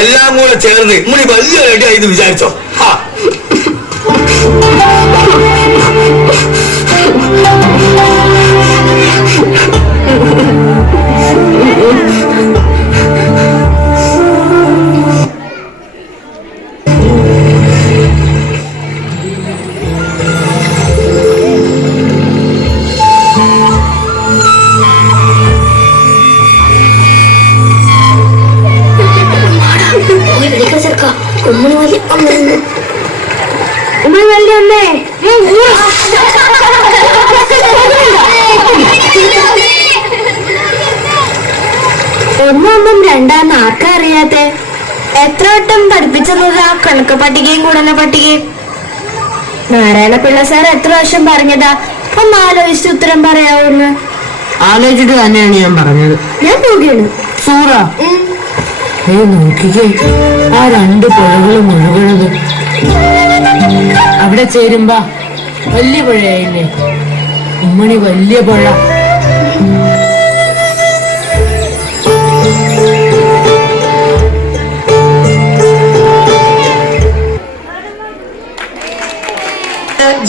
എല്ലാം കൂടെ ചേർന്ന് ഇമ്മണി വലിയ റെഡിയായി വിചാരിച്ചോ. ഒന്നും രണ്ടാന്ന് ആർക്കാ അറിയാത്തെ? എത്ര വട്ടം പഠിപ്പിച്ചത് ആ കണക്ക് പട്ടികയും ഗുണന പട്ടികയും? നാരായണപിള്ള സാർ എത്ര വർഷം പറഞ്ഞതാ ഒന്ന് ആലോചിച്ച് ഉത്തരം പറയാവൂന്ന്? ആലോചിച്ചിട്ട് തന്നെയാണ് ഞാൻ പറഞ്ഞത്. ഞാൻ പോവുകയാണ്. സൂറ നോക്കിക്കേ, ആ രണ്ട് പുഴകളും ഒഴുകണത് അവിടെ ചേരുമ്പോ വലിയ പുഴയായില്ലേ ഉമ്മണി, വലിയ പുഴ.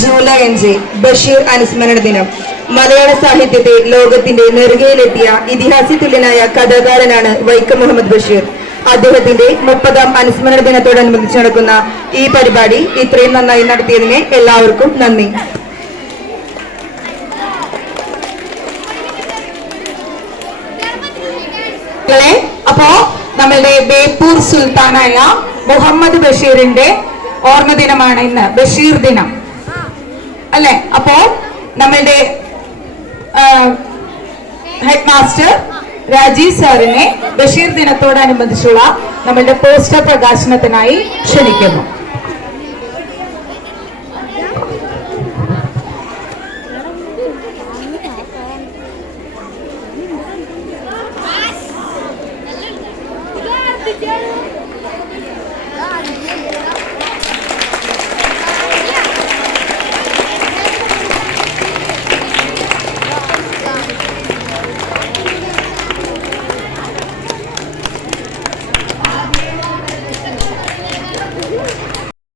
ജൂലൈ 5 ബഷീർ അനുസ്മരണ ദിനം. മലയാള സാഹിത്യത്തെ ലോകത്തിന്റെ നെറുകയിലെത്തിയ ഇതിഹാസ തുല്യനായ കഥാകാരനാണ് വൈക്കം മുഹമ്മദ് ബഷീർ. അദ്ദേഹത്തിന്റെ 30ാം അനുസ്മരണ ദിനത്തോടനുബന്ധിച്ച് നടക്കുന്ന ഈ പരിപാടി ഇത്രയും നന്നായി നടത്തിയതിന് എല്ലാവർക്കും നന്ദി. അപ്പോ നമ്മളുടെ ബേപ്പൂർ സുൽത്താനായ മുഹമ്മദ് ബഷീറിന്റെ ഓർമ്മ ദിനമാണ് ഇന്ന്, ബഷീർ ദിനം അല്ലെ? അപ്പോ നമ്മളുടെ ഹെഡ് മാസ്റ്റർ രാജീവ് സാറിനെ ബഷീർ ദിനത്തോടനുബന്ധിച്ചുള്ള നമ്മളുടെ പോസ്റ്റർ പ്രകാശനത്തിനായി ക്ഷണിക്കുന്നു.